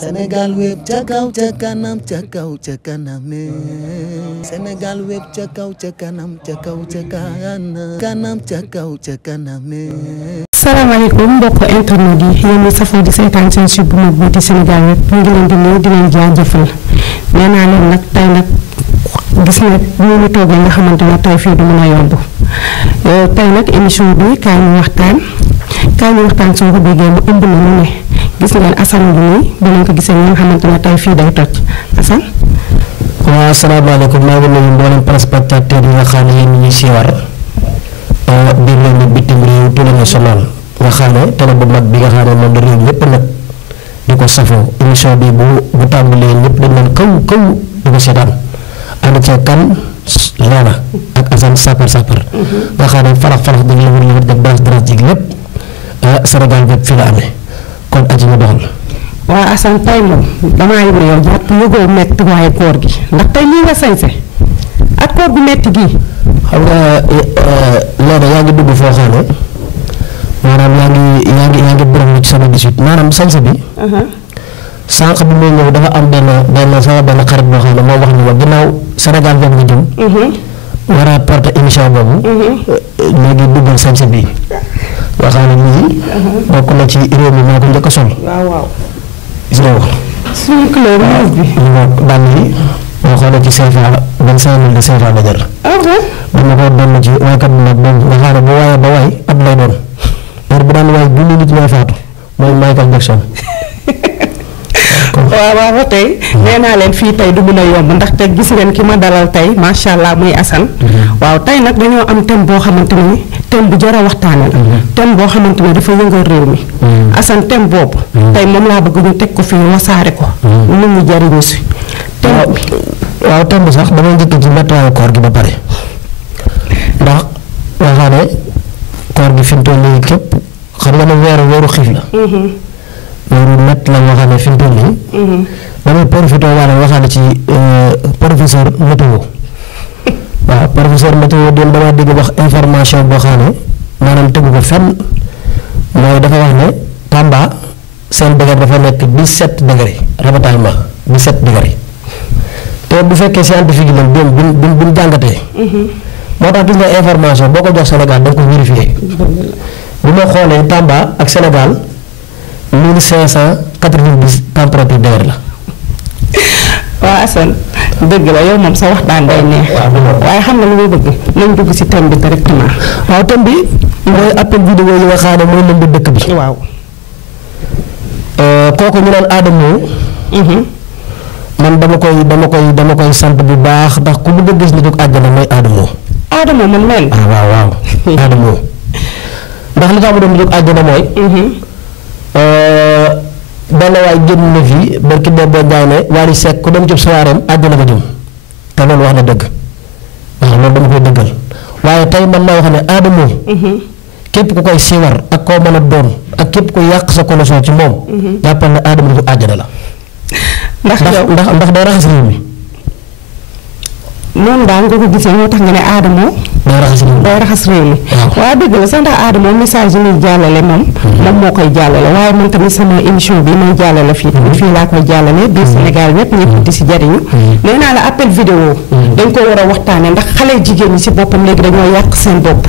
Sénégal web ca kaw ca kanam ca kaw ca kanam Sénégal web ca kaw ca kanam ca kaw ca kanam ca kaw ca kanam. salaamaaleykum mbokk internet yi yéen ñi safoo di seetaan seen site bu mag bi di Sénégal web ñu ngi leen di nuyu di leen jaajëfal nee naa leen nag tey nag gis na ñu toogee nga xamante ne tey fii du mën a yomb tey nag émission bi kaay ñu waxtaan soo ko déggee mu ëmb na lu ne gis ngeen Assane bi nii dinañ ko gisee nga xamante ne tey fii day toj Assane. waaw asalaamaaleykum maa ngi nuyu mboolem téléspectateur yi nga xam ne yéen ñuy siiwar biir réew mi bitim réew télé national nga xam ne télé bu mag bi nga xam ne moom la réew yépp nag di ko safoo émission bi bu tàmbalee ñëpp dañ leen kaw di ko seetaan ànd cee kan Leena ak Assane sapar nga xam ne farax dañ la wër def danse dara jig lépp Sénégal bépp fii la amee kon aji ñu doxal. waaw Assane tey moom damaa yëg ne yow jàpp yëgoo metti waaye koor gi ndax tey lii nga sañse ak koor gu metti gii. xam nga Leena yaa ngi dugg foo xam ne maanaam yaa ngi borom ci sama 18 maanaam sañse bi. sànq bi muy ñëw dafa am benn sama benn xarit boo xam ne moo wax ni ma ginnaaw Sénégal boobu nga jëm. war a porter émission boobu. léegi duggal sañse bi nga xam ne lii. bokk na ci réew mi moo ko njëkk a sol. waaw. gis nga ko. suñu couleur bi. dàll yi boo xoolee ci CFA 25000 de CFA la jar. dama ko doon ci waykat bi nag boobu nga xam ne bu waayee ba waay at lay doon heure bu daan waay junni nit ñooy faatu mooy Michael Jackson. waaw ba tey nee naa leen fii tey du mën a yomb ndaxte gis ngeen ki ma dalal tey macha allah muy Assane. waaw tey nag dañoo am thème boo xamante ni thème bu jar a waxtaane la. thème boo xamante ne dafa yëngal réew mi. Assane thème boobu. tey moom laa bëgg ñu teg ko fii wasaare ko. nit ñi jariñu si. waaw thème bi sax damay njëkk ci météo koor gi ba pare ndax nga xam ne koor gi fi mu toll nii képp xam nga ne weeru xiif la. loolu nett la nga xam ne fi mu toll nii. damay profité waale waxaale ci professeur météo. waaw professeur météo doon damaa dégg wax information boo xam ne maanaam tegu ko fenn mooy dafa wax ne Tamba seen degré dafa nekk 17 degré ravitaillement 17 degré te bu fekkee scientifique yi nag buñ jàngatee. moo tax gis nga information boo ko jox Sénégal da nga ko vérifier. bu ma xoolee Tamba ak Sénégal. 1590 température d'air la. waaw Assane dëgg la yow moom sa waxtaan day neex. waaye xam nga lu ma bëgg nañ dugg ci thème bi directement. waaw thème bi. mooy appel vidéo yi nga xam ne mooy lëmb dëkk bi. waaw. kooku ñu naan Adamo. man dama koy sant bu baax ndax ku bëgg a gis ni dugg àjjana mooy Adamo. Adamo man mel. waaw. Adamo ndax li tax mu doon dugg àjjana mooy. benn waay génn na fi barki boo jaay ne Wally Seck ku dem ci soirée àjjana nga jëm te loolu wax na dëgg waaw loolu dama koy dëggal waaye tey man naa wax ne Adamo képp ku koy siiwar ak koo mën a doon ak képp ku yàq sa connexion ci moom jàppal ne Adamo du àjjana la ndax day raxas réew mi noonu daal nga ko gisee moo tax nga ne Adamo day raxas réew mi waaw dëgg la sax ndax Adamo message yi muy jàllale moom moo koy jàllale waaye man tamit sama émission bi may jàllale fii laa koy jàllale biir Sénégal ñëpp ñëpp di si jariñu nee naa la appel vidéo dañ ko war a waxtaane ndax xale jigéen ñi si boppam léegi dañoo yàq seen bopp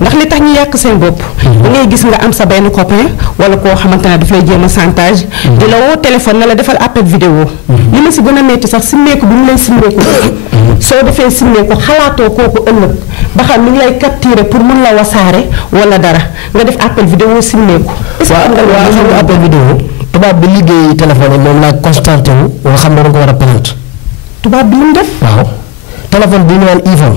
ndax li tax ñu yàq seen bopp da ngay gis nga am sa benn copain wala koo xamante ne daf lay jéem a chantage di la woo téléphone na la defal appel vidéo li ma si gën a metti sax simmeeku bi mu lay simmeeku soo defee simmeeku xalaatoo kooku ëllëg ba xam mi ngi lay capturer pour mun la wasaare wala dara nga def appel vidéo simmeeku. waaw xam nga appel vidéo tubaab bi liggéey téléphone yi moom laa constaté wu nga xam ne da nga ko war a plainte. tubaab bi lu mu def. waaw téléphone bi ñu naan iPhone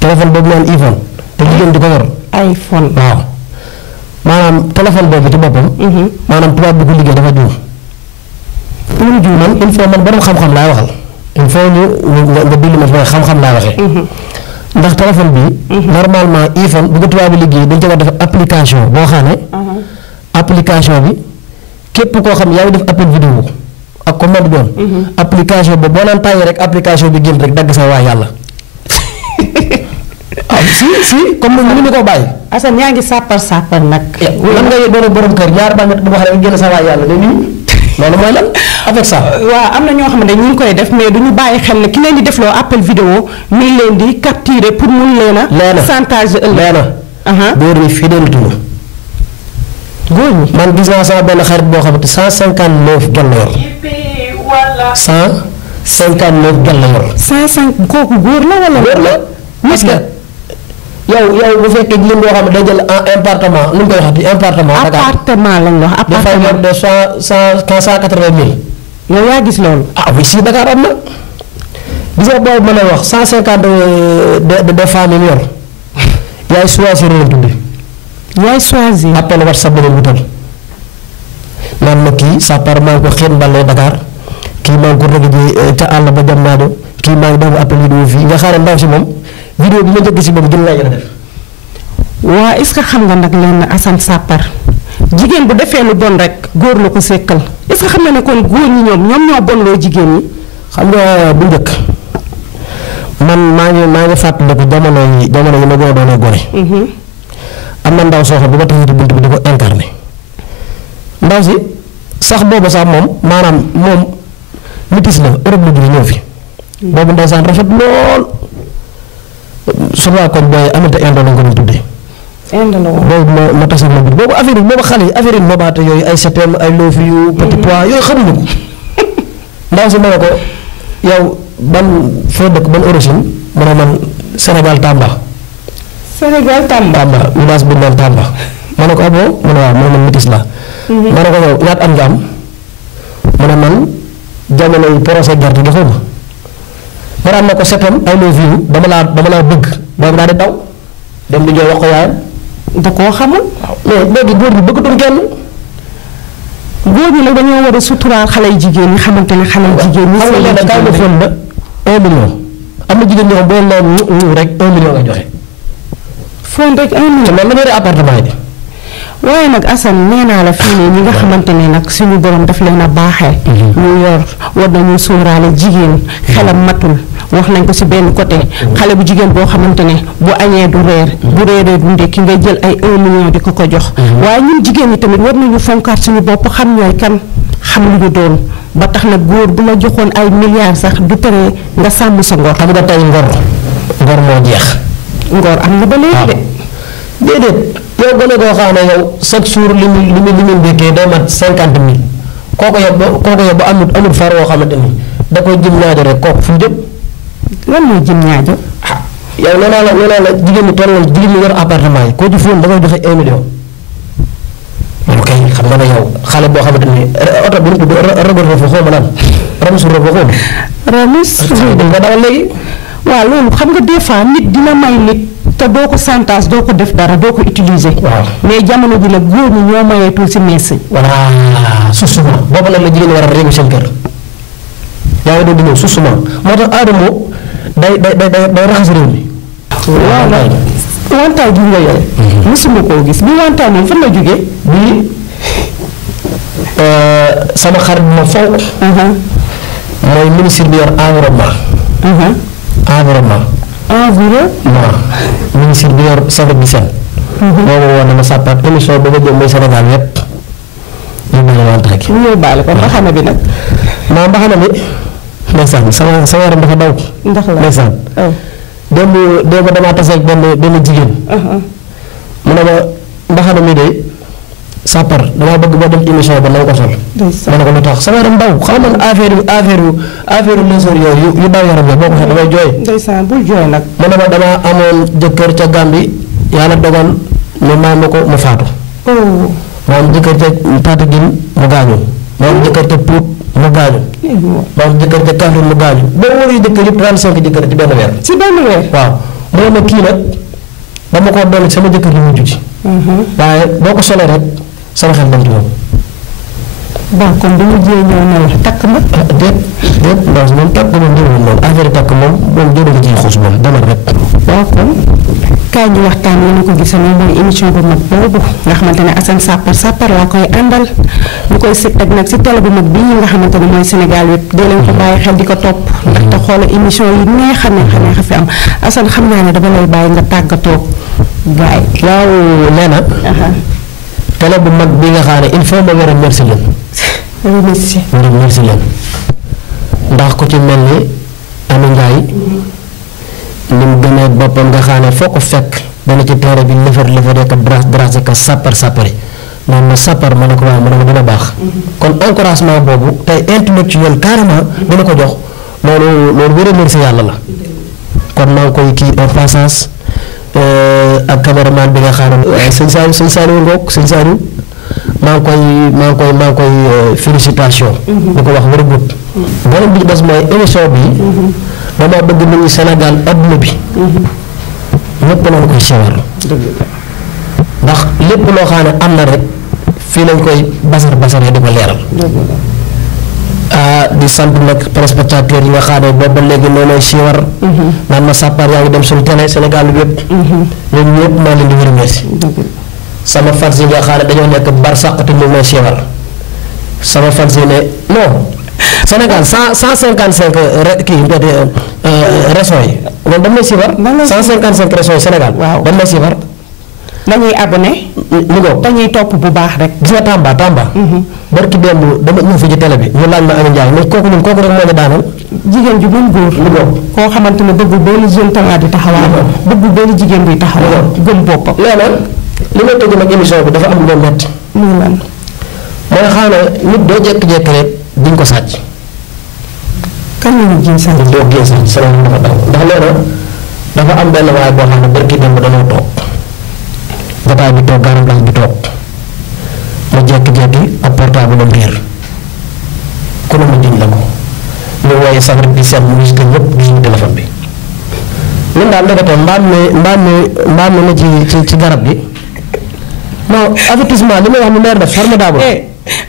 téléphone boobu ñu naan iPhone te jigéen di ko yor. iPhone waaw maanaam téléphone boobu ci boppam. maanaam tubaab bi ko liggéey dafa juum. lu mu juum man il faut man borom xam-xam laay waxal. il faut nga déglu ma fi xam-xam laa waxee. ndax téléphone bi. normalement iPhone bu ko tubaab bi liggéey dañ ci war def application boo xam ne. application bi képp koo xam yaa ngi def appel vidéo ak ko mën di doon. application boobu boo naan tàyyi rek application bi génn rek dagg sa waa yàlla. si comme ni ñu ko bàyyi. Assane yaa ngi sàppar nag. lan nga doon borom kër ñaar ba ñett bu wax rek génn sa waa yàlla de nii. loolu mooy lan avec ça. waaw am na ñoo xam ne ñu ngi koy def mais du ñu bàyyi xel ne ki leen di defloo appel vidéo mi ngi leen di capturer pour mun leen a. chantage ëllëg leena góor ñi fidélité la. góor ñi man gis naa sama benn xarit boo xamante 159 gel la yor. 159 gel la yor. 105 kooku góor la wala. góor la parce que yow bu fekkee lim boo xam ne day jël appartement nu mu koy waxati appartement. appartement lañ wax appartement dafay yor de 180 000. yow yaa gis loolu. ah oui si Dakar am na. gis nga boobu ma lay wax 150 de femmes yi mu yor yaay choisir leen tudde. yaay choisir. appel WhatsApp ba leen wutal naan ma kii sa part maa ngi ko xeen mbalee Dakar kii maa ngi ko rëgg ji ca àll ba jam naa kii maa ngi def appel vidéo fii nga xaaral ndaw si moom vidéo bi ma njëkk si moom gën laa yéen a def. waa est-ce que xam nga nag leen Assane Sapar jigéen bu defee lu bon rek góor la ko sekkal est-ce que xam nga ne kon góor ñi ñoom ñoo bonloo jigéen ñi. xam nga bu njëkk man maa ngi fàttaliku jamono yi ma gën a doonee gone. am na ndaw soo xam bu ma taxee ci bunt bi di ko incarné ndaw si sax boobu sax moom maanaam moom métis la Europe la jóge ñëw fi. boobu ndeysaan rafet lool souvent kon booy amante indo lañ ko doon tuddee. indo la woon boobu ma tase ma boobu affaire yi boobu xale yi affaire yi mobaate yooyu ay septem ay loofi yu petit pois yooyu xamuñu ko ndaw si ma ne ko yow ban foo dëkk ban origine mu ne man Sénégal Tamba. Sénégal Tamba. Tamba village bu ñu naan Tamba ma ne ko abo mu ne waaw mu ne man métis la. ma ne ko yow ñaata am nga am mu ne man jamono yi procès gerte gi xaw ma. ma daan ne ko septem ay loo viu dama laa bëgg boobu daal di daw dem di ñëw wax ko yaayam. da koo xamul. mais léegi góor ñi bëggatuñ kenn. góor ñi nag dañoo war a suturaal xale yu jigéen ñi xamante ne xale yu jigéen ñi. xam nga ne kaay ma fóon ba 1 million am na jigéen ñoo xam boo leen ñu rek 1 million nga joxe. fóon rek 1 million. te man la ñuy appartement yi. waaye nag Assane nee naa la fii nii ñi nga xamante ne nag suñu borom daf leen a baaxee. ñu yor war nañu sóoraale jigéen xelam matul wax nañ ko si benn côté. xale bu jigéen boo xamante ne bu añee du reer bu reeree du ndekki nga jël ay 1 million di ko jox. waaye ñun jigéen ñi tamit war nañu fonkaat suñu bopp xam ñooy kan xam lu ñu doon ba tax na góor bu la joxoon ay milliards sax du tere nga sàmm sa ngor. xam nga tey ngor moo jeex. ngor am na ba léegi de. déedéet yow gone goo xam ne yow chaque jour li muy ndekkee day mat 50 000 kooku yow ba amul far woo xamante ni da koy jëm ñaajo rek kooku fu mu jëm. lan mooy jëm ñaajo. yow nee naa la jigéen ñi tollal jigéen ñi yor appartement yi koo ci fóon da koy joxe 1 million. loolu kay xam nga ne yow xale boo xamante ni oto bi ñu tudd Robert xaw ma lan Ramus Robert xaw ma. Ramus dañ ko dawal léegi. waaw loolu xam nga des fois nit dina may nit te doo ko santaas doo ko def dara doo ko utiliser. waaw mais jamono ji la góor ñi ñoo mayeetul si mees yi. voilà susuma boobu nag la jigéen ñi war a réegu seen kër yaa ngi doon di ñëw susuma moo tax aadama day raxas réew mi. waaw nag wantaay ji nga yore. mosuma koo gis bi wantaay moom fan la jógee. bii sama xarit ma faw. mooy ministre bi yor environnement. ministre bi yor service bi seen. boobu woon na ma sàppaat émission ba nga jëm mooy Sénégal yépp ñu ngi leen wantaay gi. ñu yóbbaale ko mbaxana bi nag. maa mbaxana bi ndeysaan sama yaram dafa daw. ndax la ndeysaan. démb damaa tase ak benn jigéen. mu ne ma mbaxana mi de sàppar damaa bëgg boo dem ci émission ba na ko sol. ma ne ko lu tax sama yaram daw xam nga affaire lésor yooyu yu daw yaram la boo ko waxee damay jooy. ndeysaan bul jooy nag. mu ne ma damaa amoon jëkkër ca Gàmbi yàlla dogal ñu may ma ko mu faatu. ma am jëkkër ca Tataguine mu gaañu. ma am jëkkër ca Pout mu gaañu. ma am jëkkër ca Kaffrine mu gaañu. boo wóoree jëkkër yëpp 35 jëkkër ci benn weer. ci benn weer. waaw mu ne ma kii nag dama ko dolli sama jëkkër li mujj ci. waaye boo ko solee rek sama xel dem ci moom. bon kon bu ñu jiyee ñëw ne la takk ma. déet ndax moom takk moom jëloon moom affaire takk moom jëloon ci xuus moom demal rek. waaw kon kaay ñu waxtaan yi ñu ko gisee moom mooy émission bu mag boobu nga xamante ne Assane Sapar laa koy àndal ñu koy sëg teg nag si télé bu mag bii nga xamante ne mooy Sénégal yëpp dee leen ko bàyyi xel di ko topp. ndaxte xoola émission yi neex a fi am Assane xam naa ne dama lay bàyyi nga tàggatoo gaay. waaw nee na. télé bu mag bi nga xam ne il faut ma war a merci leen. remercier leen ndax ku ci mel ni Amy Ndiaye ni mu gënee boppam nga xam ne foo ko fekk dana ci teere bi lëfër ka drasé ka sapari man ma sapar ma ne ko waaw ma ne ma dina baax kon encouragement boobu tey intellectuel carrément dina ko jox loolu wér remercier yàlla la kon maa ngi koy kii au passage ak cameraman bi nga xam ne sëñ Saliou ngoog sëñ Saliou maa ngi koy félicitation di ko wax wér gut beneen bi des mooy émission bi dama bëgg nit ñi Sénégal adduna bi ñëpp nañu koy sewar ndax lépp loo xam ne am na rek fii lañ koy basaree di ko leeral di sant nag téléspectateurs yi nga xam ne boobu ba léegi noonu lay siiwar naan ma sàppar yaa ngi dem suñu télé Sénégal bi yëpp ñoom ñëpp maa leen di remercier sama fans yi nga xam ne dañoo nekk barsàq te ñu may siiwar sama fans yi ne non Sénégal 155 kii régions yi loolu dañ may siiwar 155 régions yi Sénégal dañ may siiwar dañuy abonné dañuy topp bu baax rek gis nga Tamba barki démb dama ñëw fi ci télé bi ñu laaj ma Amy Ndiaye mais kooku rek moo ñu daanal jigéen ju mën góor koo xamante ne bëggul benn jeune talent di taxawal bëggul benn jigéen buy taxawal gëm boppam léegi li may tëgg nag émission bi dafa am lu metti muy lan mooy xam ne nit doo jékki-jékki rek diñ ko sàcc kan la ñu jiñ sàcc doo génn sàcc sama dafa daw ndax léegi dafa am benn waay boo xam ne barki démb dañoo toog jotaay bi toog garam place bi toog ma jékki-jékki ab portable am réer ku ne ma jiñ la ko ñu wooye safari bi seet mu gis ko ñëpp gisuñu téléphone bi ñun daal ndekete mbaam mi na ci garab bi non avertissement li may wax ni maire def formidable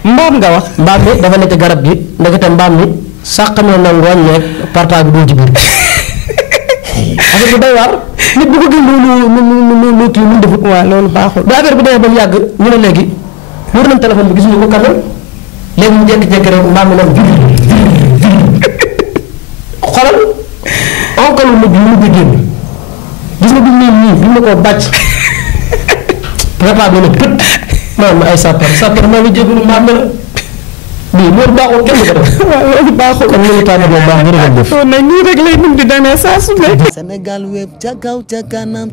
mbaam nga wax mbaam mi dafa ne ci garab gi ndekete mbaam mi sàqamee na ngooñ ne portable bi dul ci biir affaire bi day waar nit bu ko gën lu kii lu defut waaw loolu baaxul ba affaire bi demee ba mu yàgg ñu ne léegi wër nañ téléphone bi gisuñu ko kanam léegi mu jékki-jékki rek mbaam mi nag xoolal onkalu nit bi mu génn gis nga bi nii bi ma ko bàcc préparé na pët maanaam ay sapeur maa ngi jégalu mbaam mi la bii loolu baaxul kenn ko def waaw loolu baaxul kon ñu tànn boobu baax nga def nag nii rek lay num di demee saa su nekk Sénégal web ca kaw ca kanam